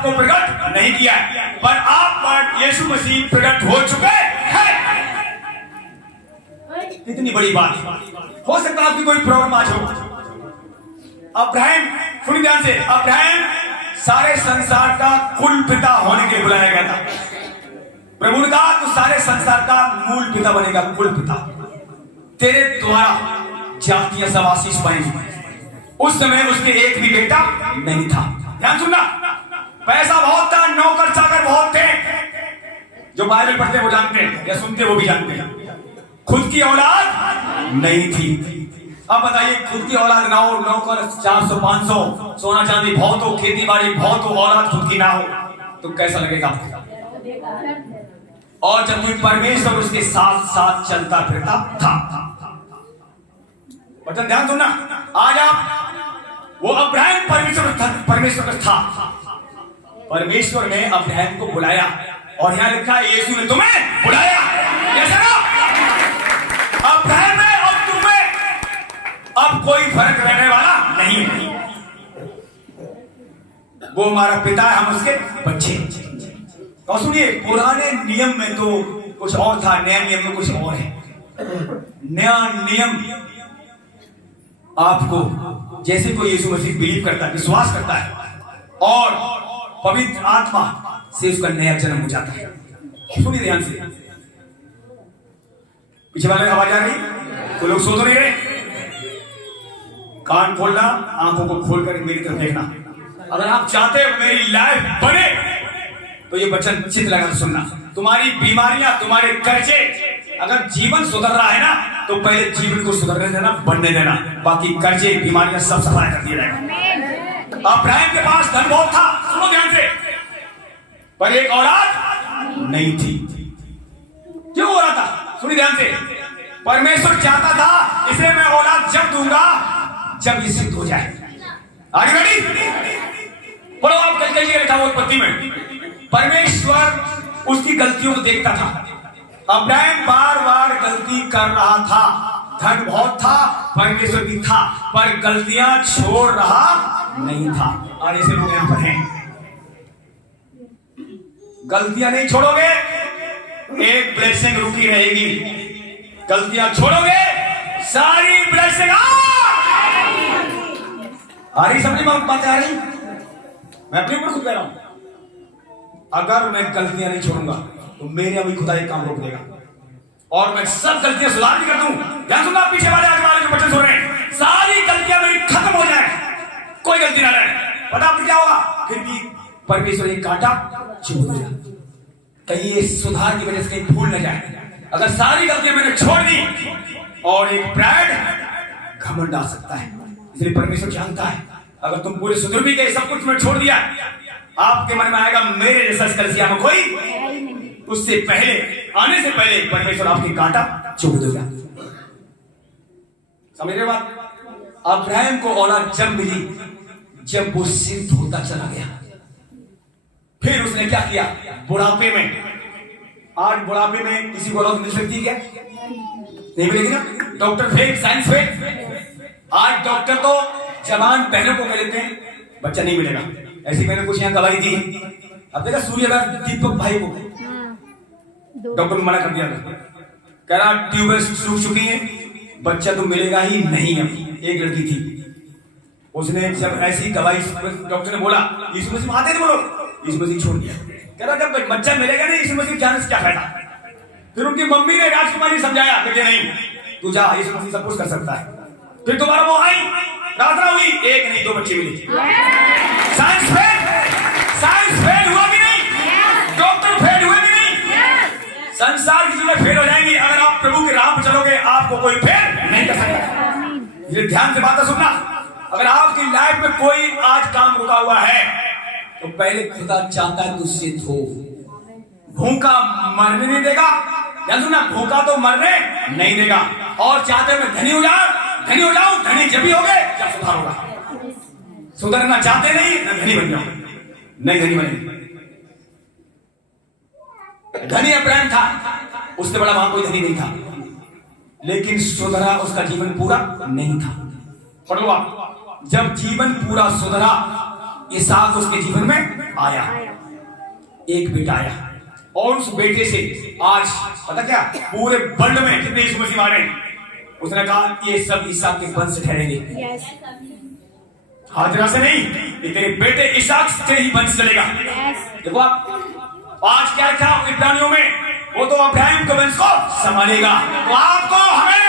आपको प्रकट नहीं किया है, पर आप पर यीशु मसीह प्रकट हो चुके हैं। इतनी बड़ी बात। हो सकता है आपकी कोई प्रॉब्लम आज हो। अब्राहम, सुनिए ध्यान से, अब्राहम सारे संसार का कुल पिता होने के लिए बुलाया गया था। प्रभु ने कहा तू सारे संसार का मूल पिता बनेगा, कुल पिता। तेरे द्वारा जातियां सब आशीष पाएंगी। उस समय उसके एक भी बेटा नहीं था। ध्यान सुनना, पैसा बहुत था, नौकर चाकर बहुत थे। जो बाइबल पढ़ते वो जानते हैं, या सुनते वो भी जानते हैं। खुद की औलाद नहीं थी। अब बताइए, खुद की औलाद ना हो, नौकर 400 500, सोना चांदी बहुत हो, खेती बाड़ी बहुत हो, औलाद खुद की ना हो तो कैसा लगेगा? और जब परमेश्वर उसके साथ साथ चलता फिरता था। बच्चा ध्यान सुनना, आज आप वो अब्राहम परमेश्वर था। परमेश्वर ने अब्राहम को बुलाया और यहां लिखा है यीशु ने तुम्हें बुलाया। कैसा ना? अब्राहम में और तुम में अब कोई फर्क रहने वाला नहीं है। वो हमारा पिता है, हम उसके बच्चे। और सुनिए, पुराने नियम में तो कुछ और था, नया नियम में कुछ और है। नया नियम आपको, जैसे कोई यीशु मसीह बिलीव करता है, विश्वास करता है और पवित्र आत्मा से उसका नया जन्म हो जाता है। सुनिए ध्यान से, पीछे वाले आवाज आ रही? तो लोग सो तो नहीं रहे? कान खोलना, आंखों को खोलकर मेरी तरफ देखना। अगर आप चाहते हो मेरी लाइफ बने तो ये वचन चित लगा सुनना। तुम्हारी बीमारियां, तुम्हारे कर्जे, अगर जीवन सुधर रहा है ना तो पहले जीवन को सुधरने देना, बनने देना। बाकी कर्जे, बीमारियां सब सफाया कर दिया जाएगा। अब्राहम के पास धन बहुत था, सुनो ध्यान से, पर एक औलाद नहीं थी। क्यों हो रहा था? सुनिए ध्यान से, परमेश्वर चाहता था इसे मैं औलाद जब दूंगा जब ये सिद्ध हो जाए। आगे रेडी? पढ़ो आप, कल लिखा हुआ उत्पत्ति में। परमेश्वर उसकी गलतियों को देखता था। अब्राहम बार बार गलती कर रहा था, धन बहुत था, परमेश्वर भी था, पर गलतियां छोड़ रहा नहीं था। और ऐसे लोग यहां पर हैं, गलतियां नहीं छोड़ोगे एक ब्लेसिंग रुकी रहेगी। गलतियां छोड़ोगे सारी ब्लेसिंग आ रही। समझ में बात आ रही? मैं अपने ऊपर खुद कह रहा हूं, अगर मैं गलतियां नहीं छोड़ूंगा तो मेरे अभी खुदा एक काम रोक देगा और मैं सब गलतियां सुधार भी कर दूं। ध्यान सुनना, पीछे वाले आगे वाले जो बच्चे सुन रहे हैं, सारी गलतियां मेरी खत्म हो जाए, कोई गलती ना रहे। पता आपको क्या होगा? फिर भी परमेश्वर एक कांटा छोड़ देगा, कहीं ये सुधार की वजह से कहीं भूल न जाए। अगर सारी गलतियां मैंने छोड़ दी और एक प्राइड, घमंड आ सकता है। इसलिए परमेश्वर जानता है अगर तुम पूरे सुधर भी गए, सब कुछ मैं छोड़ दिया, आपके मन में आएगा मेरे जैसा इस कलीसिया में कोई। उससे पहले, आने से पहले परमेश्वर आपकी कांटा छोड़ देगा। समझ रहे बात? अब्राहम को औलाद जब मिली जब वो सिद्ध होता चला गया। फिर उसने क्या किया? बुढ़ापे में, आज बुढ़ापे में किसी को औलाद मिल सकती है क्या? नहीं मिलेगी ना। Doctor fail, science fail. आज डॉक्टर तो जवान बहनों को मिलते हैं, बच्चा नहीं मिलेगा। ऐसी मैंने कुछ यहाँ दवाई दी। अब देखा सूर्यवर दीपक भाई को डॉक्टर ने मना कर दिया था, कह रहा ट्यूबवेल सूख चुकी है, बच्चा तो मिलेगा ही नहीं। अब एक लड़की थी, उसने जब ऐसी दवाई, डॉक्टर ने बोला यीशु मसीह आते थे, बोलो यीशु मसीह छोड़ दिया। कह रहा जब बच्चा मिलेगा नहीं, यीशु मसीह जाने से क्या फायदा। फिर उनकी मम्मी ने राजकुमारी समझाया कि नहीं, तू जा, यीशु मसीह सब कुछ कर सकता है। फिर दोबारा वो आई, प्रार्थना हुई, एक नहीं 2 बच्चे मिले। साइंस फेल हुआ भी नहीं, डॉक्टर फेल हुए भी नहीं। संसार की चीजें फेल हो जाएंगी, अगर आप प्रभु के राह पर चलोगे आपको कोई फेल नहीं कर सकता। ये ध्यान से बात सुनना, अगर आपकी लाइफ में कोई आज काम रुका हुआ है तो पहले खुदा चाहता है तुझसे धो। भूखा मरने नहीं देगा, ध्यान सुनना, भूखा तो मरने नहीं देगा। और चाहते मैं धनी हो जाऊं, धनी जब भी हो गए क्या सुधार होगा? सुधरना चाहते नहीं, धनी बन जाओ, नहीं धनी बने। धनी अब्राहम था, उससे बड़ा वहां कोई धनी नहीं था, लेकिन सुधरा उसका जीवन पूरा नहीं था। पढ़ो आप, जब जीवन पूरा सुधरा इसहाक उसके जीवन में आया, एक बेटा आया, और उस बेटे से आज पता क्या पूरे वर्ल्ड में कितने यीशु मसीह मारे। उसने कहा ये सब इसहाक के वंश से ठहरेंगे, हाजरा से नहीं, ये तेरे बेटे इसहाक से ही वंश चलेगा। देखो आप आज क्या था इब्रानियों में, वो तो अब्राहम के वंश को संभालेगा, तो आपको हमें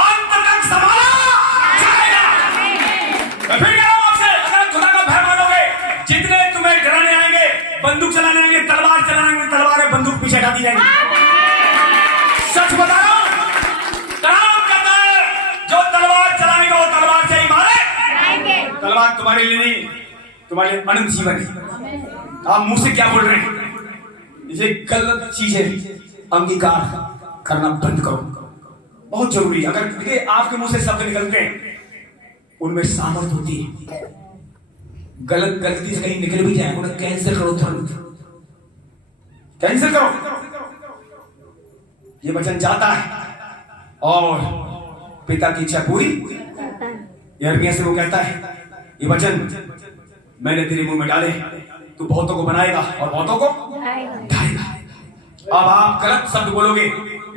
अंत तक संभाला जाएगा। मैं फिर कह रहा हूं आपसे, अगर खुदा का भय मानोगे, जितने तुम्हें डराने आएंगे, बंदूक चलाने आएंगे, तलवार चलाने आएंगे, तलवार बंदूक पीछे हटाती जाएगी। सच बता रहा हूं, काम करता है जो तलवार चलाने का, वो तलवार से ही मारे। तलवार तुम्हारे लिए नहीं, तुम्हारे लिए अनंत जीवन है। आप मुंह से क्या बोल रहे हैं, ये गलत चीजें अंगीकार करना बंद करो, बहुत जरूरी। अगर देखिए आपके मुंह से शब्द निकलते हैं, उनमें सामर्थ होती है। गलती से कहीं निकल भी जाए, उन्हें कैंसिल करो, तुरंत कैंसिल करो। ये वचन जाता है और पिता की इच्छा पूरी। यिर्मयाह से वो कहता है, ये वचन मैंने तेरे मुंह में डाले, तू बहुतों को बनाएगा और बहुतों को ढाएगा। अब आप गलत शब्द बोलोगे,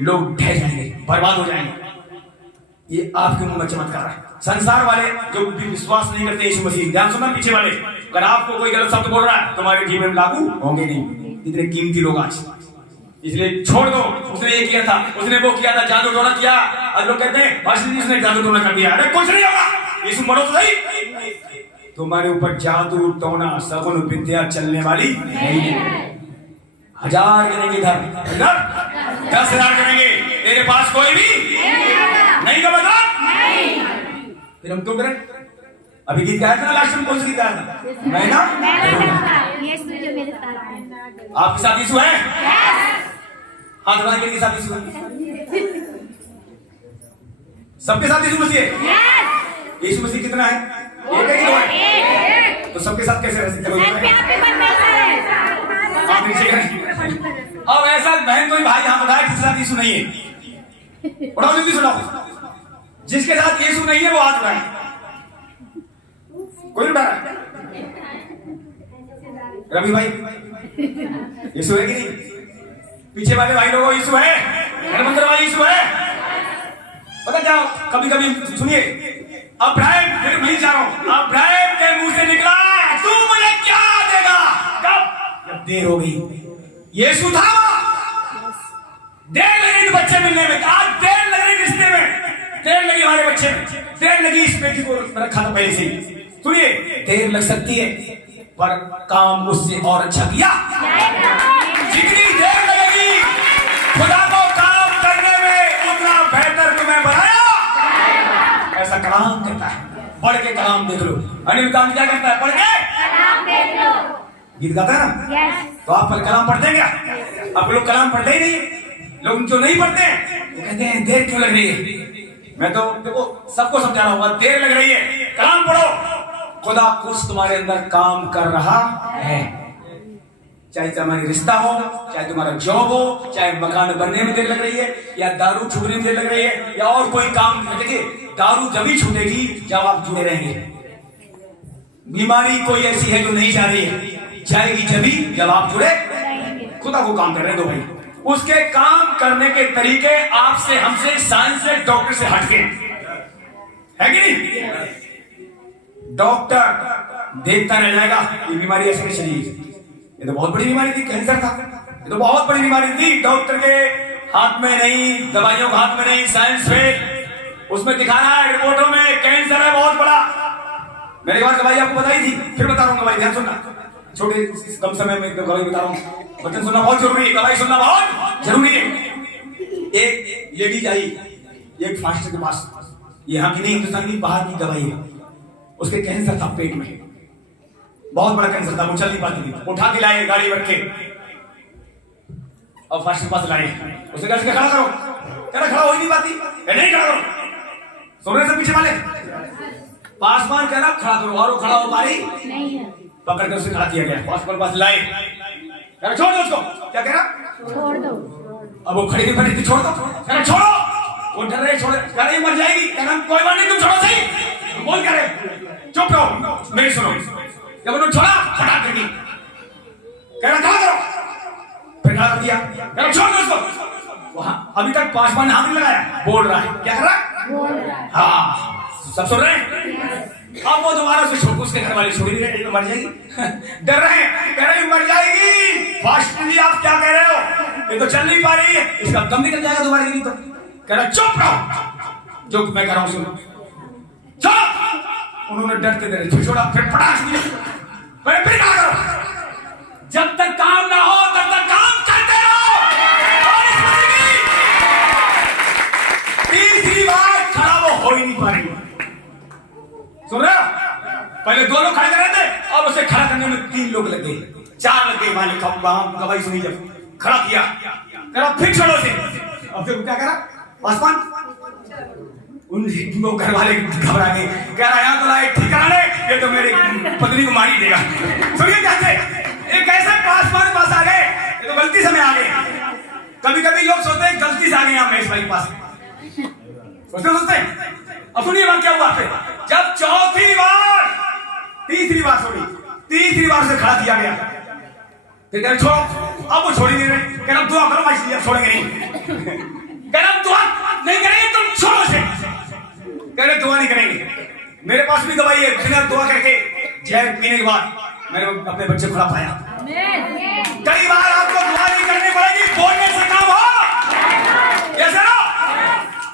लोग ढह जाएंगे, बर्बाद हो जाएंगे। ये आपके मुंह में चमत्कार है। संसार वाले जो भी विश्वास नहीं करते यीशु मसीह, ध्यान सुनना पीछे वाले, अगर आपको कोई गलत शब्द बोल रहा है, तुम्हारे जीवन में लागू होंगे नहीं। इतने कीमती लोग आज, इसलिए छोड़ दो। उसने ये किया था, उसने वो किया था, जादू टोना किया, आज लोग कहते हैं उसने जादू टोना कर दिया। अरे कुछ नहीं होगा, यीशु मरो तो सही। तुम्हारे ऊपर जादू टोना सगुन विद्या चलने वाली नहीं है। 1000 करेंगे इधर, 10,000 करेंगे, तेरे पास कोई भी नहीं का बता। फिर हम क्यों करें? अभी गीत गाया था ना, लास्ट में कौन सा गीत गाया था? मैं ना आपके साथ यीशु है, हाथ उठा के साथ यीशु है, सबके साथ यीशु मसीह है। यीशु मसीह कितना है? एक है कि दो है? तो सबके साथ कैसे रह सकते अब ऐसा बहन कोई भाई यहाँ बताया किसके साथ यीशु नहीं है? उठाओ जल्दी सुनाओ, जिसके साथ यीशु नहीं है वो हाथ उठाए। कोई उठा रहा है? रवि भाई यीशु है कि नहीं? पीछे वाले भाई लोगों यीशु है, हनुमंतर भाई यीशु है। पता क्या कभी कभी सुनिए, अब्राहम, फिर मैं जा रहा हूं, अब्राहम के मुंह से निकला तू मुझे क्या देगा? कब? जब देर हो गई। यीशु था, देर लगी बच्चे मिलने में, आज देर लग रही रिश्ते में, देर लगी हमारे बच्चे में, देर लगी इस बेटी को रखा था पहले से। सुनिए, देर लग सकती है पर काम उससे और अच्छा किया। जितनी देर लगेगी खुदा को काम करने में, उतना बेहतर तुम्हें बनाया। ऐसा कलाम कहता है, पढ़ के कलाम देख लो। अनिल काम क्या कहता है? पढ़ के कलाम देख लो। गीत गाता है ना? तो आप कलाम पढ़ते हैं क्या? आप लोग कलाम पढ़ते ही नहीं। लोग जो नहीं पढ़ते वो कहते हैं देर क्यों लग रही है। मैं तो देखो सबको समझा रहा हूँ, देर लग रही है, कलाम पढ़ो। खुदा कुछ तुम्हारे अंदर काम कर रहा है, चाहे तुम्हारी रिश्ता हो, चाहे तुम्हारा जॉब हो, चाहे मकान बनने में देर लग रही है, या दारू छूटने में देर लग रही है, या और कोई काम। देखिए दारू जब ही छूटेगी जब आप जुड़े रहेंगे। बीमारी कोई ऐसी है जो नहीं जा रही है, जाएगी जब ही जब आप जुड़े। खुदा को काम करने दो भाई। उसके काम करने के तरीके आपसे, हमसे, साइंस से, डॉक्टर से हटके है कि नहीं? डॉक्टर देखता रह जाएगा ये बीमारी ऐसे कैसे चली, ये तो बहुत बड़ी बीमारी थी, कैंसर था, ये तो बहुत बड़ी बीमारी थी। डॉक्टर के हाथ में नहीं, दवाइयों के हाथ में नहीं, साइंस में उसमें दिखाना है रिपोर्टों में कैंसर है बहुत बड़ा। मैंने एक बार दवाई आपको बताई थी, फिर बता रहा हूँ दवाई, ध्यान सुनना। छोटे कम समय में दवाई बता रहा हूँ, वचन सुनना बहुत जरूरी है, दवाई सुनना बहुत जरूरी है। एक लेडीज आई एक फास्टर के पास, यहाँ की नहीं हिंदुस्तान की, बाहर की दवाई है। उसके कैंसर था पेट में, बहुत बड़ा कैंसर था, वो चल नहीं पाती थी। उठा के लाए गाड़ी रख के और फास्टर के पास लाए। उसने कहा खड़ा करो, कहना खड़ा हो ही नहीं पाती, नहीं खड़ा करो। सोने से पीछे वाले पासवान कहना खड़ा करो, और वो खड़ा हो पा रही नहीं है। पकड़ कर उसे खड़ा किया गया, पासवान पास लाए, कहना छोड़ दो उसको। क्या कह रहा? छोड़ दो। अब वो खड़ी थी, छोड़ दो, कहना छोड़ो। वो डर रहे, छोड़, कह रही मर जाएगी, कहना कोई बात नहीं तुम छोड़ो सही। बोल कह रहे चुप रहो, मेरी सुनो। जब उन्होंने छोड़ा फटा देगी, कह रहा खड़ा करो, फिर खड़ा कर दिया, कह रहा छोड़ दो उसको। वहां अभी तक पासवान ने हाथ नहीं लगाया, बोल रहा है, क्या कर रहा है? हाँ, सब सुन रहे हैं। अब वो दोबारा उसके घर वाले छोड़ रहे हैं, मर जाएगी। डर रहे हैं, कह रहे मर जाएगी। फास्ट जी आप क्या कह रहे हो, ये तो चल नहीं पा रही है, इसका दम निकल जाएगा दोबारा गिरी तो। कह रहा चुप रहो, जो मैं कह रहा हूं सुनो। चलो, उन्होंने डरते डरे छोड़ा, फिर पटाख दिया, फिर क्या करो, जब तक काम ना हो तब तक काम करते रहो। तीसरी बार खड़ा वो हो ही नहीं पा रही। सुन रहे हो, पहले 2 लोग खड़े कर रहे थे और उसे खड़ा करने में 3 लोग लगे, 4 लगे। मालिक गवाही सुनी, जब खड़ा किया, करा फिर छोड़ो से। अब फिर क्या करा पासवान, उन लोग घर वाले घबरा गए, कह रहा यहाँ तो लाए ठीक कराने, ये तो मेरी पत्नी को मार ही देगा। सुनिए कैसे एक ऐसे पासवान पास आ गए, ये तो गलती से मैं आ गए। कभी कभी लोग सोचते हैं गलती से आ गए महेश भाई पास, सोचते हैं। अब सुनिए बात क्या हुआ फिर, जब चौथी बार, तीसरी बार सॉरी, तीसरी बार से खड़ा किया गया, फिर कह रहे छोड़ो, अब वो छोड़ ही नहीं रहे। कह रहा दुआ करो, मैं इसलिए अब छोड़ेंगे नहीं। कह रहा दुआ नहीं करेंगे, तुम छोड़ो से। कह रहे दुआ नहीं करेंगे, मेरे पास भी दवाई है, बिना दुआ करके जहर पीने के बाद मैंने अपने बच्चे को पाया। कई बार आपको दुआ नहीं करनी पड़ेगी, बोलने से काम हो। ऐसा ना,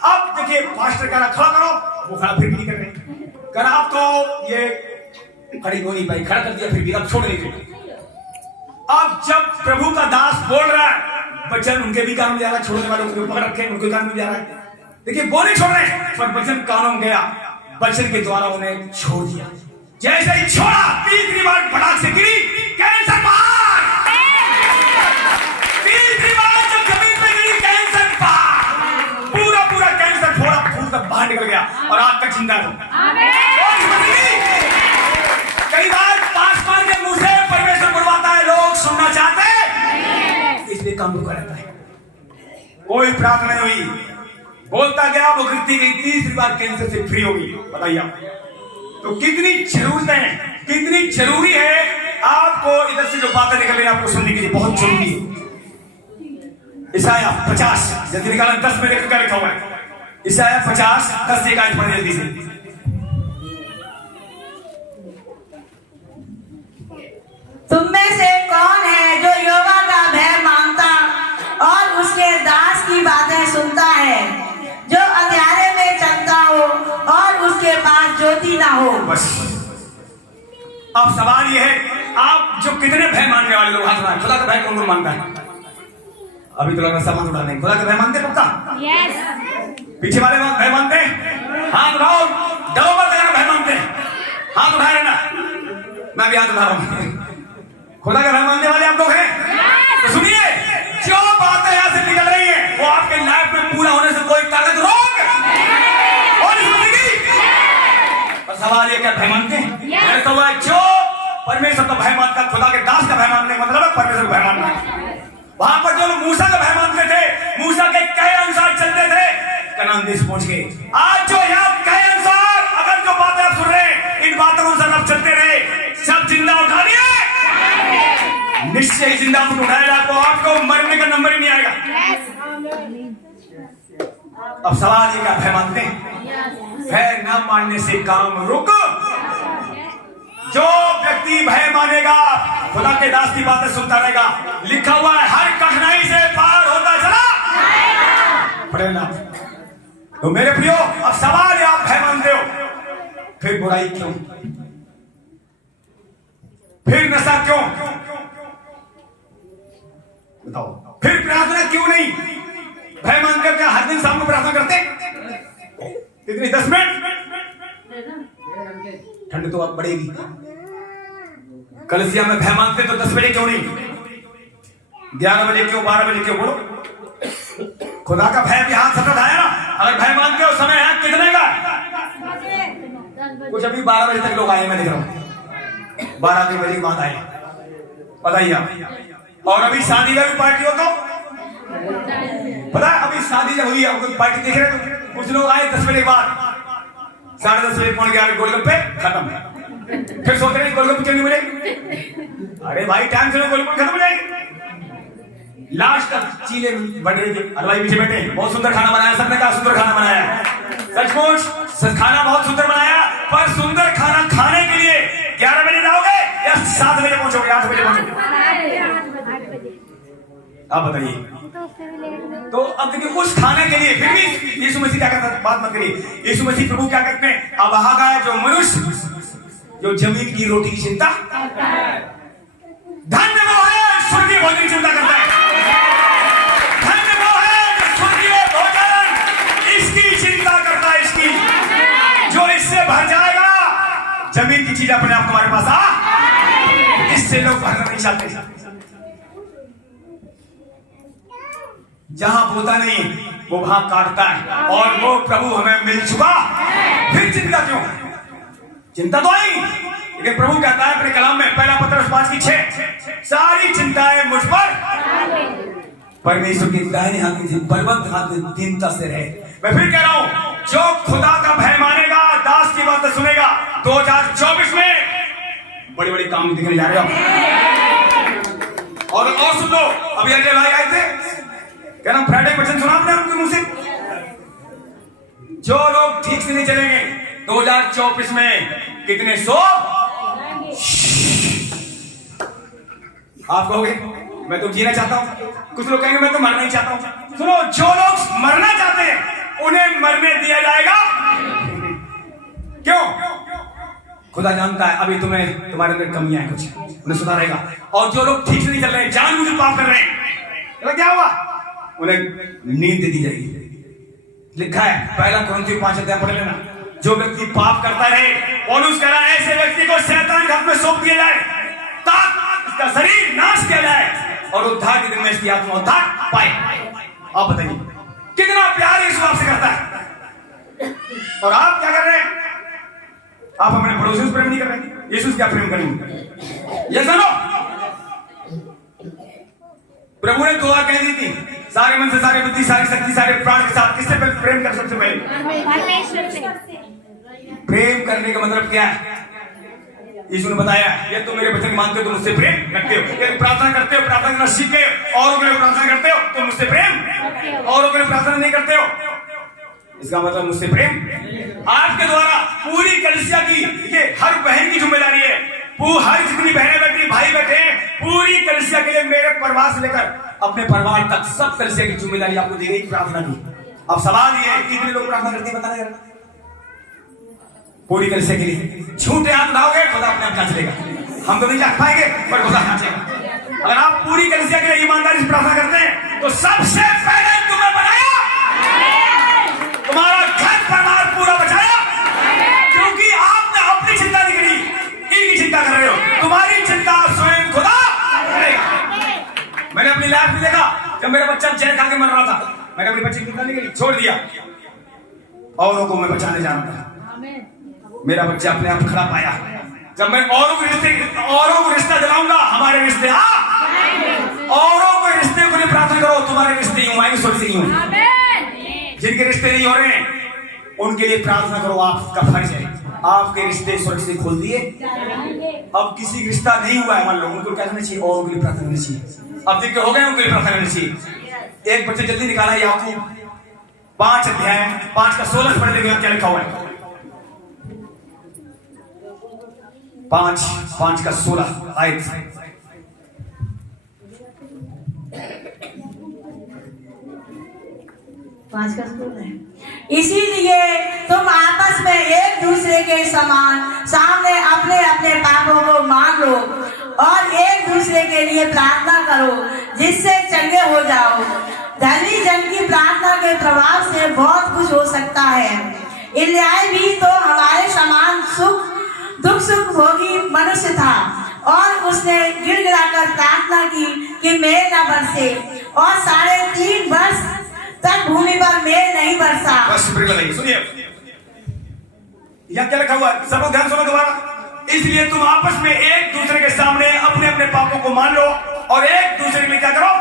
अब देखिए मास्टर कह रहा खड़ा करो, वो खड़ा फिर भी नहीं कर रहे। कह रहा अब तो ये खड़ी हो नहीं पाई, खड़ा कर दिया फिर भी, अब छोड़ नहीं रहे। अब जब प्रभु का दास बोल रहा है, बच्चन उनके भी कानों में जा रहा है, छोड़ने वालों को पकड़ रखे उनके कान में जा रहा है। देखिए बोल नहीं छोड़ रहे, पर बच्चन कानों में गया, बच्चन के द्वारा उन्हें छोड़ दिया। जैसे ही छोड़ा, तीसरी बार फटाक से गिरी, कैंसर बाहर। तीसरी बार जब जमीन पे गिरी, कैंसर बाहर, पूरा पूरा कैंसर फोड़ा फूल तक बाहर निकल गया और आज तक जिंदा है। कई बार पासवान के मुंह से परमेश्वर बुलवाता है, लोग सुनना चाहते हैं, इसलिए काम रुका रहता है। कोई प्रार्थना नहीं हुई, बोलता गया, वो गिरती गई, तीसरी बार कैंसर से फ्री होगी। बताइए आप, तो कितनी जरूरतें, कितनी जरूरी है आपको इधर से जो बातें निकल रही है आपको सुनने के लिए, बहुत जरूरी है। इसाया 50 जल्दी निकाला, 10 में क्या लिखा हुआ है, इसाया 50 10 से 1 पढ़े जल्दी से। तुम में से कौन है जो यहोवा का भय मानता और उसके दास की बातें सुनता है, जो अंधेरे में चलता हो और उसके पास ज्योति ना हो। बस अब सवाल यह है, आप जो कितने भय मानने वाले लोग हाथ उठाएं, खुदा का भय कौन कौन मानता है? अभी तो लगा सामान उठाने, खुदा का भय मानते पक्का? पीछे वाले लोग भय मानते हैं, हाथ उठाओ, डरो मत अगर भय मानते हैं, हाथ उठाए रहना। मैं भी हाथ उठा रहा हूं, खुदा का भय मानने वाले आप लोग हैं। तो सुनिए, जो बातें यहां से निकल रही है वो आपके लाइफ में पूरा होने से कोई ताकत रोक और सवाल ये क्या भय मानते हैं? तो जो परमेश्वर का भय मानता, खुदा के दास का भय मानने का मतलब है परमेश्वर का भय मानना। वहां पर जो लोग मूसा का भय मानते थे, मूसा के कहे अनुसार चलते थे, कनान देश पहुंच गए। आज जो यहाँ कहे अनुसार अगर जो बातें आप सुन रहे हैं, इन बातों के अनुसार आप चलते रहे, सब जिंदा उठा लिए, निश्चय ही जिंदा उठाएगा आपको मरने का नंबर ही नहीं आएगा। अब सवाल ये क्या भय मानते हैं? भय न मानने से काम रुक। जो व्यक्ति भय मानेगा, खुदा के दास की बातें सुनता रहेगा, लिखा हुआ है हर कठिनाई से पार होता चला पड़ेगा। तो मेरे प्रियो, अब सवाल है आप भय मानते हो, फिर बुराई क्यों, फिर नशा क्यों, बताओ, फिर प्रार्थना क्यों नहीं? भय मानकर क्या हर दिन शाम को प्रार्थना करते? कितनी 10 मिनट? ठंड तो अब बढ़ेगी। कलिसिया में भय मानते तो 10 बजे क्यों नहीं, 11 बजे क्यों, 12 बजे क्यों? बोलो, खुदा का भय भी हाथ सफेद आया ना। अगर भय मानते हो, समय है कितने का? कुछ अभी 12 बजे तक लोग आए, मैं देख रहा हूं 12 बजे के बाद आए, बताइए आप। और अभी शादी का भी पार्टी हो तो पता है, अभी शादी जब हुई है पार्टी देख रहे तो कुछ लोग आए 10 बजे के बाद, 10:30 बजे, 11:45 गोलगप्पे खत्म। फिर सोच रहे हैं गोलगप्पे क्यों नहीं मिले? अरे भाई टाइम से गोलगप्पे खत्म हो जाएंगे। लास्ट तक चीले बन रही थी। अरे भाई पीछे बैठे, बहुत सुंदर खाना बनाया, सबने कहा सुंदर खाना बनाया, सचमुच खाना बहुत सुंदर बनाया, पर सुंदर खाना खाने के लिए 11 बजे जाओगे या 7 बजे पहुंचोगे, 8 बजे पहुंचोगे? आप बताइए। तो अब देखिए उस खाने के लिए फिर भी यीशु मसीह क्या करता है, बात मत करिए। यीशु मसीह प्रभु क्या करते हैं, अब आगा है जो मनुष्य जो जमीन की रोटी की चिंता, धन्य वो है स्वर्गीय भोजन की चिंता करता है, धन्य वो है जो स्वर्गीय भोजन इसकी चिंता करता है, इसकी जो इससे भर जाएगा। जमीन की चीज अपने आप तुम्हारे पास आ, इससे लोग भरना नहीं चाहते। जहां बोता नहीं वो वहां काटता है, और वो प्रभु हमें मिल चुका, फिर चिंता क्यों? चिंता तो आई, लेकिन प्रभु कहता है अपने कलाम में, पहला पत्रस 5:6, सारी चिंताएं मुझ पर परमेश्वर के दाहिने हाथ में बलवंत हाथ में दीनता से रहे। मैं फिर कह रहा हूं, जो खुदा का भय मानेगा, दास की बात सुनेगा, 2024 में बड़े बड़े काम दिखने जा रहे हो। और सुन लो, अभी अजय भाई आए थे, क्या नाम, फ्राइडे वचन सुना आपने उनके मुंह से, जो लोग ठीक से नहीं चलेंगे 2024 में कितने 100 आप कहोगे मैं तो जीना चाहता हूं, कुछ लोग कहेंगे मैं तो मरना ही चाहता हूं। सुनो, जो लोग मरना चाहते हैं उन्हें मरने दिया जाएगा। क्यों? खुदा जानता है अभी तुम्हारे अंदर कमियां हैं, कुछ उन्हें सुधारेगा। और जो लोग ठीक से नहीं चल रहे, जानबूझकर पाप कर रहे हैं, तो क्या हुआ, उन्हें नींद दे दी जाएगी। लिखा है पहला कुरिन्थियों 5 पढ़ लेना, जो व्यक्ति पाप करता रहे, पौलुस कह रहा है ऐसे व्यक्ति को शैतान के हाथ में सौंप दिया जाए, ताकि इसका शरीर नाश किया जाए और उद्धार के दिन में इसकी आत्मा उद्धार पाए। आप बताइए कितना प्यार यीशु आपसे करता है, और आप क्या कर रहे हैं? आप अपने पड़ोसी से प्रेम नहीं कर रहे, यीशु से क्या प्रेम करेंगे? ये सुनो, प्रभु ने दुआ कह दी थी, सारे मन से, सारी बुद्धि, सारी शक्ति, सारे प्राण के साथ किससे प्रेम कर सकते? परमेश्वर से। प्रेम करने का मतलब क्या है? यीशु ने बताया, ये तो मेरे वचन मानते हो, तुम मुझसे प्रेम रखते हो, ये प्रार्थना करते हो, प्रार्थना करना सीख गए, औरों के लिए प्रार्थना करते हो, तुम मुझसे प्रेम, औरों के लिए प्रार्थना नहीं करते हो, इसका मतलब मुझसे प्रेम। आपके द्वारा पूरी कलीसिया की, देखिए हर बहन की जिम्मेदारी है, हर जितनी बहनें बैठी, भाई बैठे, पूरी कलीसिया के लिए, मेरे परिवार से लेकर अपने परिवार तक सब कलीसिया की जिम्मेदारी आपको दी गई, प्रार्थना की। अब सवाल ये है, कितने लोग प्रार्थना करते हैं, बताना जरा पूरी कलीसिया के लिए? झूठे हाथ उठाओगे, खुदा अपने आप जांच लेगा, हम तो नहीं जांच पाएंगे, पर खुदा जांचेगा। अगर आप पूरी कलीसिया के लिए ईमानदारी से प्रार्थना करते हैं, तो सबसे पहले तुम्हें बनाया, तुम्हारा घर परिवार पूरा बचाया, क्योंकि आपने अपनी चिंता नहीं करी, इनकी चिंता कर रहे हो। तुम्हारी चिंता स्वयं खुदा करेगा। मैंने अपनी लाइफ में देखा, जब मेरा बच्चा जहर खा के मर रहा था, मैंने अपनी बच्चे की चिंता नहीं करी, छोड़ दिया, औरों को मैं बचाने जाना था। मेरा बच्चा अपने आप खड़ा पाया। जब मैं औरों को रिश्ता दिलाऊंगा, हमारे रिश्ते औरों को रिश्ते को लिए प्रार्थना करो, तुम्हारे रिश्ते यूं आएंगे, स्वर्ग से यूं। जिनके रिश्ते नहीं हो रहे हैं उनके लिए प्रार्थना करो, आपका फर्ज है, आपके रिश्ते स्वर्ग से खोल दिए। अब किसी रिश्ता नहीं हुआ है, मान लो, उनको क्या करना चाहिए? औरों के लिए प्रार्थना करनी चाहिए। अब जिनके हो गए उनके लिए प्रार्थना करनी चाहिए। एक बच्चे जल्दी निकाला, याकूब 5 का 16 पढ़ लेंगे, क्या लिखा हुआ है? 5 का 16 आयत। इसीलिए तुम आपस में एक दूसरे के समान सामने अपने अपने पापों को मान लो और एक दूसरे के लिए प्रार्थना करो, जिससे चंगे हो जाओ। धनी जन की प्रार्थना के प्रभाव से बहुत कुछ हो सकता है। इलिया भी तो हमारे समान दुख सुख भोगी मनुष्य था, और उसने गिड़गिड़ाकर प्रार्थना की कि मेघ न बरसे, और 3.5 वर्ष तक भूमि पर मेघ नहीं बरसा। सुनिए, यह क्या लिखा हुआ है? सब लोग ध्यान सुनो दोबारा। इसलिए तुम आपस में एक दूसरे के सामने अपने अपने पापों को मान लो और एक दूसरे के लिए क्या करो?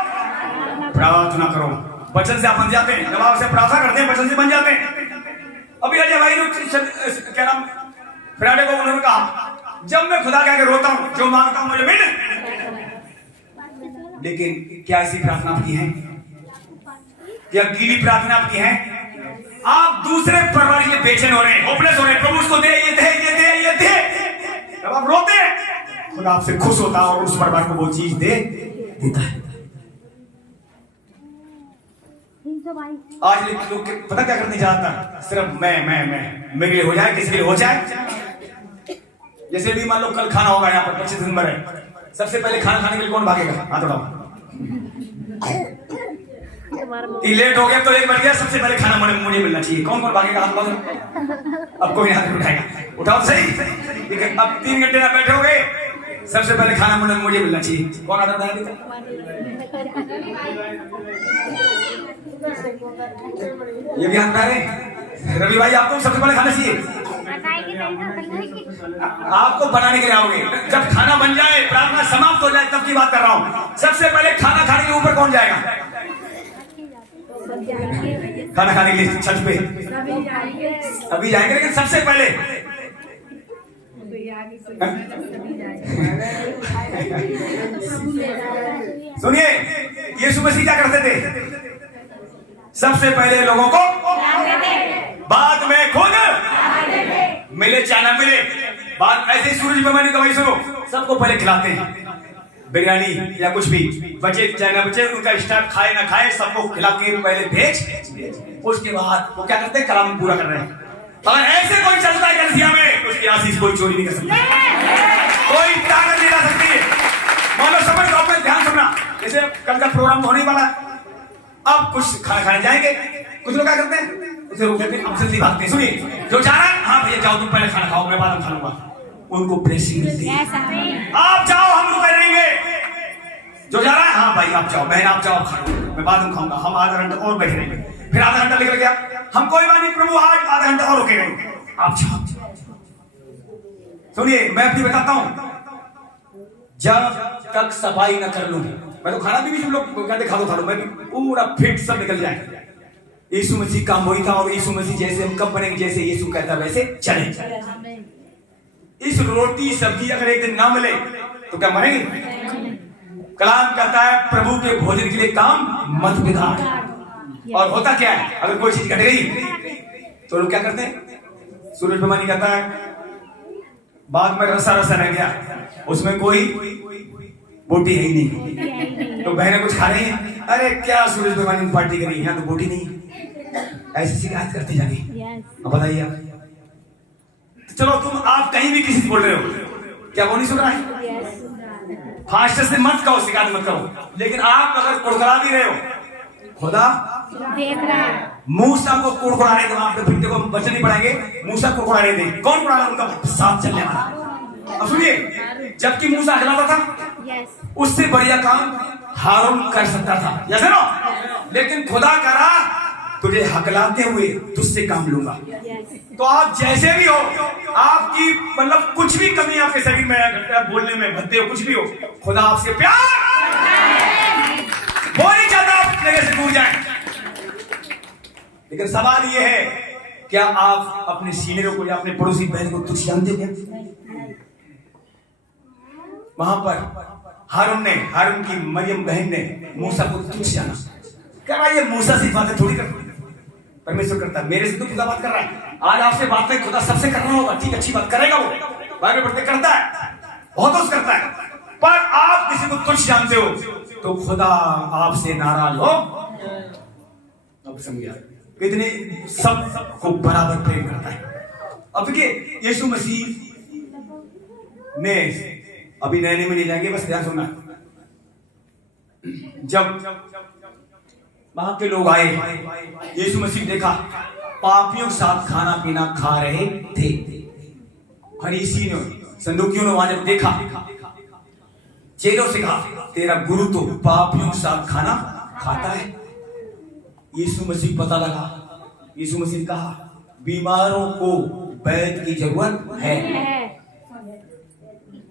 प्रार्थना करो। वचन से आप बन जाते हैं, जब आप से प्रार्थना करते हैं वचन से बन जाते हैं। अभी अजय भाई क्या नाम, फ्राइडे को उन्होंने कहा मैं खुदा कह के रोता हूं, जो मांगता हूं मुझे मिल। लेकिन क्या ऐसी प्रार्थना आपकी है? क्या गीली प्रार्थना आपकी है? आप दूसरे परिवार के बेचैन हो रहे हैं, होपलेस हो रहे हैं, प्रभु उसको दे, ये दे, ये दे, ये दे। जब आप रोते हैं, खुदा आपसे खुश होता है और उस परिवार को वो चीज दे देता है। आज लोग पता क्या करने जाता, सिर्फ मैं मेरे लिए हो जाए, किसी के लिए हो जाए। जैसे भी मान लो कल खाना होगा, यहाँ पर 25 दिसंबर है, सबसे पहले खाना खाने के लिए कौन भागेगा? हाथ उठाओ। कि लेट हो गया तो 1 बज गया, सबसे पहले खाना मुझे मिलना चाहिए। कौन कौन भागेगा? हाथ उठाओ। अब कोई हाथ उठाएगा, उठाओ सही। लेकिन अब 3 घंटे ना बैठोगे, सबसे पहले खाना मुझे मिलना चाहिए। कौन आता है? ये भी हाथ उठा रहे। रवि भाई, आपको सबसे पहले खाना चाहिए। आपको बनाने के लिए आओगे, जब खाना बन जाए, प्रार्थना समाप्त हो जाए, तब की बात कर रहा हूँ। सबसे पहले खाना खाने के ऊपर कौन जाएगा? खाना खाने के लिए छत पे अभी जाएंगे, लेकिन सबसे पहले सुनिए, यीशु मसीह क्या करते थे? सबसे पहले लोगों को, बाद में खुद मिले चाहे ना मिले, बात ऐसे सूरज में मैंने कमाई सुनो, सबको पहले खिलाते हैं बिरयानी या कुछ भी, बचे चाहे ना बचे, उनका स्टाफ खाए ना खाए, सबको खिला के पहले भेज, उसके बाद वो क्या करते हैं? कलाम पूरा कर रहे हैं। अगर ऐसे कोई चलता है कलीसिया में, उसकी आशीष कोई चोरी नहीं कर सकता, कोई ताकत नहीं ला सकती। मानो समझ लो, अपने ध्यान सुनना। जैसे कल का प्रोग्राम होने वाला है, अब कुछ खाना खाने जाएंगे, कुछ लोग क्या करते हैं? उसे रोक देते हैं, हमसे नहीं भागते। सुनिए, जो जा रहा है, हाँ भैया जाओ, तुम पहले खाना खाओ, मैं बाद में खा लूंगा। उनको ब्लेसिंग मिलती है। आप जाओ, हम रुके रहेंगे। जो जा रहा है, हाँ भाई आप जाओ, बहन आप जाओ, खा लो, मैं बाद में खाऊंगा। हम आधा घंटा और बैठे रहेंगे, फिर आधा घंटा निकल गया, हम कोई बात नहीं प्रभु, आज आधा घंटा और रुके रहेंगे, आप जाओ। सुनिए, मैं अपनी बताता हूं, जब तक सफाई न कर लूं, मैं तो खाना भी लोग कहते खा लो, मैं पूरा फिट सब निकल जाए। यीशु मसीह काम वही था, और यीशु मसीह जैसे हम कब बनेंगे? जैसे यीशु कहता वैसे चले। इस रोटी सब्जी अगर एक दिन ना मिले तो क्या मरेंगे? कलाम कहता है, प्रभु के भोजन के लिए काम मत बिगाड़। और होता क्या है? अगर कोई चीज घट गई तो लोग क्या करते हैं? सूरज भगवान कहता है, बाद में रसा रसा रह गया, उसमें कोई बोटी है ही नहीं, तो बहनें कुछ खा रही हैं, अरे क्या सूरज भगवान ने पार्टी करी, यहाँ तो बोटी नहीं। ऐसी शिकायत करते जाके। अब बताइए आप, चलो तुम आप कहीं भी किसी से बोल रहे हो, क्या वो नहीं सुन रहा है? फास्ट से मत कहो, शिकायत मत करो, लेकिन आप अगर कुड़कुड़ा भी रहे हो, खुदा देख रहा है। मूसा को कुड़कुड़ाने दो, आप फिर देखो बच्चे नहीं पढ़ाएंगे, मूसा कुड़कुड़ाने दे, कौन कुड़ाना? उनका साथ चलने वाला। अब सुनिए, जबकि मूसा हकलाता था, उससे बढ़िया काम हारून कर सकता था, जैसे ना, लेकिन खुदा करा तुझे हकलाते हुए तुझसे काम लूंगा। तो आप जैसे भी हो, आपकी मतलब कुछ भी कमी आपके शरीर में, बोलने में, भद्दे हो, कुछ भी हो, खुदा आपसे प्यार, वो नहीं चाहता आप जगह से दूर जाएं। लेकिन सवाल ये है, क्या आप अपने सीनियरों को या अपने पड़ोसी बहन को तुच्छ जानते हो क्या? वहां पर हारून की मरियम बहन ने मूसा को तुच्छ जाना। कह रहा ये मूसा से बातें थोड़ी कर, परमेश्वर करता है, मेरे से तो खुदा बात कर रहा है। आज आपसे बात नहीं, खुदा सबसे कर रहा होगा, ठीक अच्छी बात करेगा, वो बाइबल पढ़ते करता है, बहुत कुछ करता है, पर आप किसी को तुच्छ जानते हो तो खुदा आपसे नाराज हो। अब समझिए, इतने सब को बराबर प्रेम करता है। अब देखिए, यीशु मसीह ने, अभी नए में नहीं जाएंगे, बस ध्यान सुनना, जब वहां के लोग आए, यीशु मसीह देखा पापियों के साथ खाना पीना खा रहे थे। फरीसी ने, सदूकियों ने वहां जब देखा, चेलों से कहा, तेरा गुरु तो पापियों के साथ खाना खाता है। यीशु मसीह पता लगा, यीशु मसीह कहा, बीमारों को वैद्य की जरूरत है।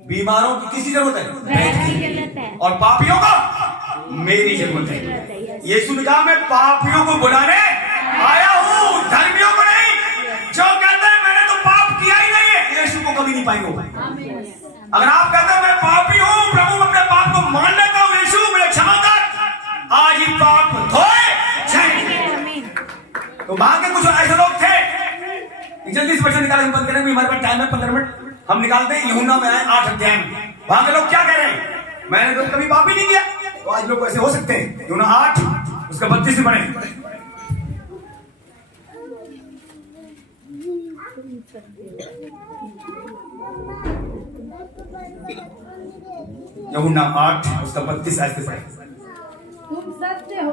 बीमारों की किसी जरूरत है? वैद्य की। और पापियों को मेरी जरूरत है। यीशु ने कहा, मैं पापियों को बुलाने आया हूं, धर्मियों को नहीं। जो कहते हैं मैंने तो पाप किया ही नहीं है, यीशु को कभी नहीं पाएंगे। अगर आप कहते हैं मैं पापी हूं, प्रभु अपने पाप को मान लेता हूं, यीशु मुझे क्षमा कर, आज ही पाप धोए जाएंगे। तो वहां के कुछ ऐसे लोग थे, जल्दी से बच्चे निकालेंगे, बंद करेंगे, हमारे पास टाइम है 15 मिनट, हम निकालते हैं। यूहन्ना में आए 8 अध्याय में, वहां के लोग क्या कह रहे हैं, मैंने तो कभी पाप ही नहीं किया। तो आज लोग ऐसे हो सकते हैं। यूहन्ना 8 उसका 32 से पढ़े। यूहन्ना 8 उसका 32 ऐसे पढ़े। तुम सत्य हो,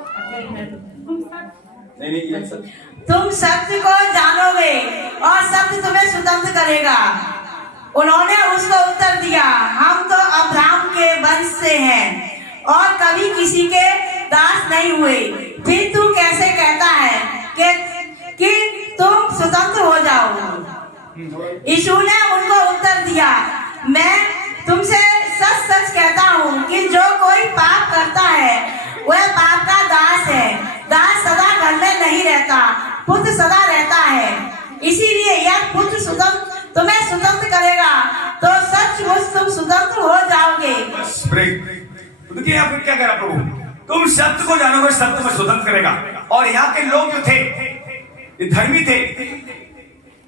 नहीं ये सत्य। तुम सत्य को जानोगे और सत्य तुम्हें स्वतंत्र करेगा। उन्होंने उसको उत्तर दिया, हम तो अब्राहम के वंश से हैं और कभी किसी के दास नहीं हुए, फिर तू कैसे कहता है कि तुम स्वतंत्र हो जाओ। यीशु ने उनको उत्तर दिया, मैं तुमसे सच सच कहता हूँ कि जो कोई पाप करता है वह पाप का दास है। दास सदा घर में नहीं रहता, पुत्र सदा रहता है। इसीलिए यह पुत्र तुम्हें स्वतंत्र करेगा तो सचमुच तुम स्वतंत्र हो जाओगे। देखिए यहाँ पे क्या कह रहा प्रभु, तुम सत्य को जानोगे, सत्य को स्वतंत्र करेगा। और यहाँ के लोग जो थे ये धर्मी थे,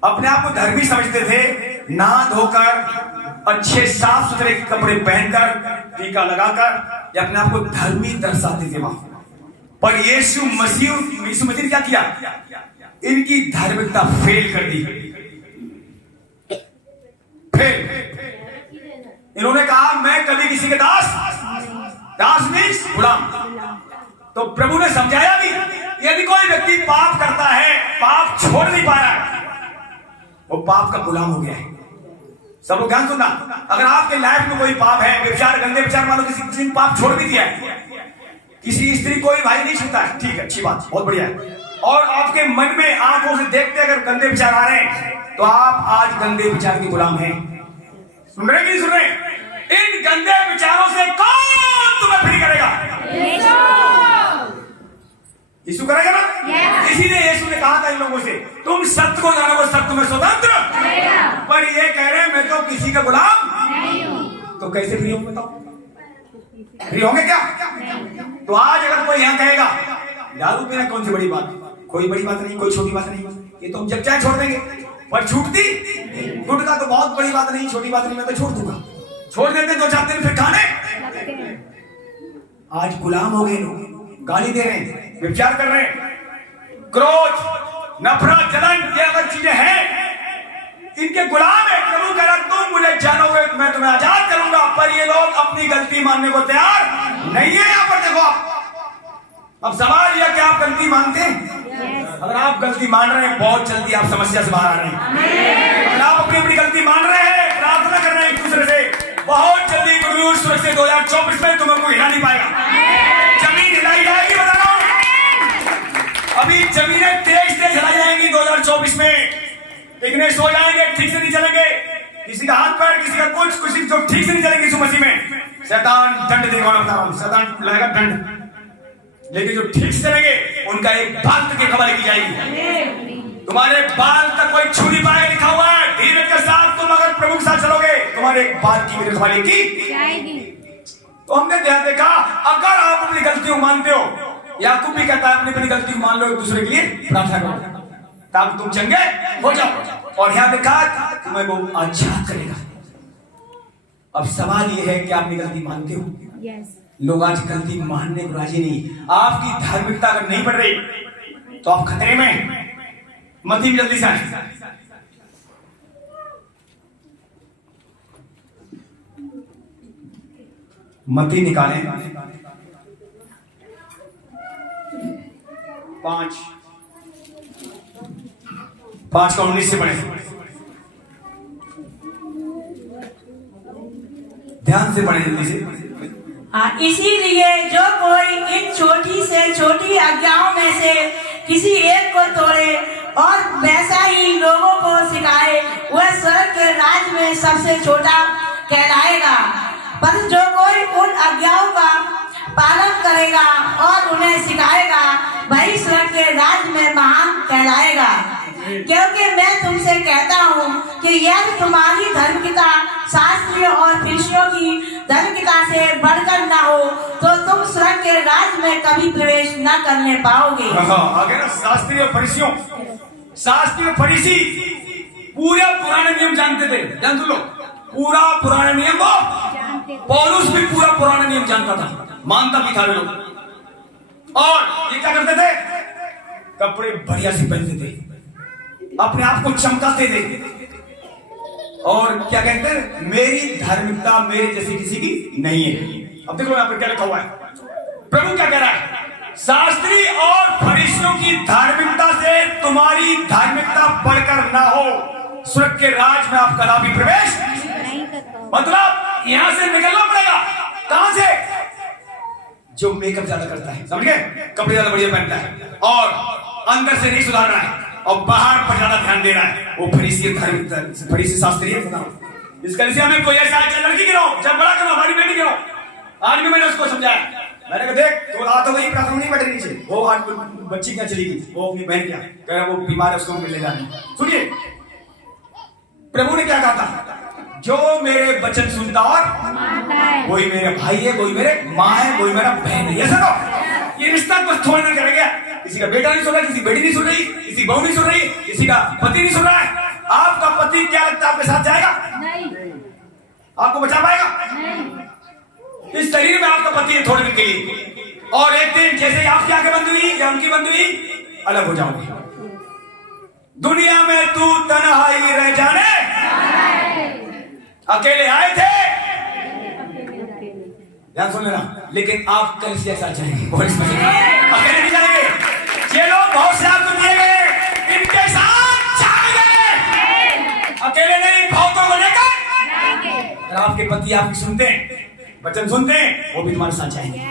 अपने आप को धर्मी समझते थे, नहा धोकर अच्छे साफ सुथरे कपड़े पहनकर टीका लगाकर ये अपने आप को धर्मी दर्शाते थे वहां। पर यीशु मसीह ने क्या किया, इनकी धार्मिकता फेल कर दी। इन्होंने कहा मैं कभी किसी के दास मीन्स गुलाम। तो प्रभु ने समझाया भी, यदि कोई व्यक्ति पाप करता है, पाप छोड़ नहीं पा रहा है, वो पाप का गुलाम हो गया है। सब लोग ध्यान सुनना, अगर आपके लाइफ में कोई पाप है, व्यभिचार, गंदे विचार, मान लो किसी ने पाप छोड़ भी दिया है, किसी स्त्री कोई भाई नहीं छूता है, ठीक है, अच्छी बात, बहुत बढ़िया है। और आपके मन में आंखों से देखते अगर गंदे विचार आ रहे हैं, तो आप आज गंदे विचार के गुलाम हैं। सुन रहे कि नहीं सुन रहे? इन गंदे विचारों से कौन तुम्हें फ्री करेगा? यीशु करेगा ना? इसीलिए यीशु ने कहा था इन लोगों से, तुम सत्य को जानोगे, सत्य में स्वतंत्र। पर ये कह रहे हैं मैं तो किसी का गुलाम नहीं हूं। तो कैसे फ्री होंगे? बताओ, फ्री होंगे क्या? तो आज अगर कोई यहाँ कहेगा दारू पीना कौन सी बड़ी बात, कोई बड़ी बात नहीं, कोई छोटी बात नहीं, ये तो हम जब चाहे छोड़ देंगे, पर छूटती गुटखा तो बहुत बड़ी बात नहीं, छोटी बात नहीं, मैं तो छोड़ दूंगा। छोड़ देते 2-4 दिन फिर खाने। आज गुलाम हो गए लोग, गाली दे रहे हैं, व्यभिचार कर रहे हैं, क्रोध, नफरत, जलन, ये अगर चीजें हैं, इनके गुलाम है। प्रभु कह रहा तुम मुझे जानोगे, मैं तुम्हें आजाद करूंगा। पर ये लोग अपनी गलती मानने को तैयार नहीं है। यहाँ पर देखो आप, अब सवाल यह कि आप गलती मानते हैं? अगर आप गलती मान रहे हैं, बहुत जल्दी आप समस्या से बाहर आ रहे हैं। अगर आप अपनी गलती मान रहे हैं, प्रार्थना कर रहे हैं एक दूसरे से, बहुत जल्दी गुड न्यूज़ सुबह से 2024 में तुम्हें कोई हिला नहीं पाएगा। जमीन हिलाई जाएगी, बता रहा हूं। अभी जमीनें तेज हिलाई जाएंगी 2024 में। इतने सो जाएंगे, ठीक से नहीं चलेंगे, किसी का हाथ पैर, किसी का कुछ, किसी जो ठीक से नहीं चलेंगे यीशु मसीह में। शैतान दंड देगा, मैं बता रहा हूं, शैतान लगेगा दंड। लेकिन जो ठीक से रहेंगे उनका एक बाल तक की खबर की जाएगी। तुम्हारे बाल तक कोई छू नहीं पाएगा, लिखा हुआ है। धीरज के साथ तुम अगर प्रभु के साथ चलोगे, तुम्हारे एक बाल की भी रखवाली की जाएगी। तो हमने देखा, अगर आप अपनी गलतियों मानते हो, याकूब भी कहता है अपनी गलती को मान लो, एक दूसरे के लिए प्रार्थना करो ताकि तुम चंगे हो जाओ। और यहाँ पे कहा तुम्हें वो आजाद करेगा। अब सवाल ये है कि आप अपनी गलती मानते हो? यस। लोग आज गलती मानने को राजी नहीं। आपकी धार्मिकता अगर नहीं बढ़ रही तो आप खतरे में। मती में जल्दी से मती निकालें 5 का 19 से पढ़े, ध्यान से पढ़े जल्दी से। इसीलिए जो कोई इन छोटी से छोटी आज्ञाओं में से किसी एक को तोड़े और वैसा ही लोगों को सिखाए, वह स्वर्ग के राज्य में सबसे छोटा कहलाएगा। पर जो कोई उन आज्ञाओं का पालन करेगा और उन्हें सिखाएगा, वही स्वर्ग के राज्य में महान कहलाएगा। क्योंकि मैं तुमसे कहता हूँ कि यदि तुम्हारी धार्मिकता शास्त्रियों और फरीसियों की धार्मिकता से बढ़कर न हो तो तुम स्वर्ग के राज्य में कभी प्रवेश न करने पाओगे। आगे ना शास्त्री और फरीसियों, शास्त्री और फरीसी पूरे पुराने नियम जानते थे। जानते लोग पूरा पुराने नियम को, पौलुस भी पूरा पुराना नियम जानता था, मानता भी था वे लोग। और ये क्या करते थे? कपड़े बढ़िया से पहनते थे, अपने आप को चमकाते थे, और क्या कहते हैं? मेरी धार्मिकता मेरे जैसी किसी की नहीं है। अब देखो यहाँ पे क्या लिखा हुआ है, प्रभु क्या कह रहा है? शास्त्री और फरीसियों की धार्मिकता से तुम्हारी धार्मिकता बढ़कर ना हो, स्वर्ग के राज में आप कदापि प्रवेश, मतलब यहां से निकलना पड़ेगा। कहां से? जो मेकअप ज्यादा करता है, समझ गए? कपड़े ज्यादा बढ़िया पहनता है और अंदर से नहीं सुधारना है और बाहर पर ज्यादा ध्यान देना है, वो फरीसी धार्मिकता, फरीसी शास्त्री है। इस कलीसिया में कोई ऐसा लड़की गिराओ, जब बड़ा करो, हमारी बेटी गिराओ। आज भी मैंने उसको समझाया, मैंने कहा देख तो आ तो वही प्रार्थना नहीं बैठे नीचे, वो आज बच्ची क्या चली गई, वो अपनी बहन क्या कह रहा, वो बीमार है, उसको मिलने जाना। सुनिए प्रभु ने क्या कहा था? जो मेरे वचन सुनता और वही मेरे भाई है, वही मेरे माँ है, वही मेरा बहन है। ऐसा तो ये रिश्ता कुछ थोड़ा ना करेगा। किसी का बेटा नहीं सुन रहा, किसी बेटी नहीं सुन रही, किसी बहू नहीं सुन रही, किसी का पति नहीं सुन रहा है। आपका पति क्या लगता है आपके साथ जाएगा? नहीं। आपको बचा पाएगा? नहीं। इस शरीर में आपका पति है थोड़े दिन के लिए, और एक दिन जैसे आपकी आंखें बंद हुई या उनकी बंद हुई, अलग हो जाओगे। दुनिया में तू तन्हाई रह जाने, अकेले आए थे, ध्यान सुन लेना, लेकिन आप कल से ऐसा जाएंगे, अकेले नहीं जाएंगे। ये लोग बहुत से आपको दिए गए, इनके साथ जाएंगे, अकेले नहीं, बहुतों को लेकर। आपके पति आपकी सुनते हैं, वचन सुनते हैं, वो भी तुम्हारे साथ जाएंगे।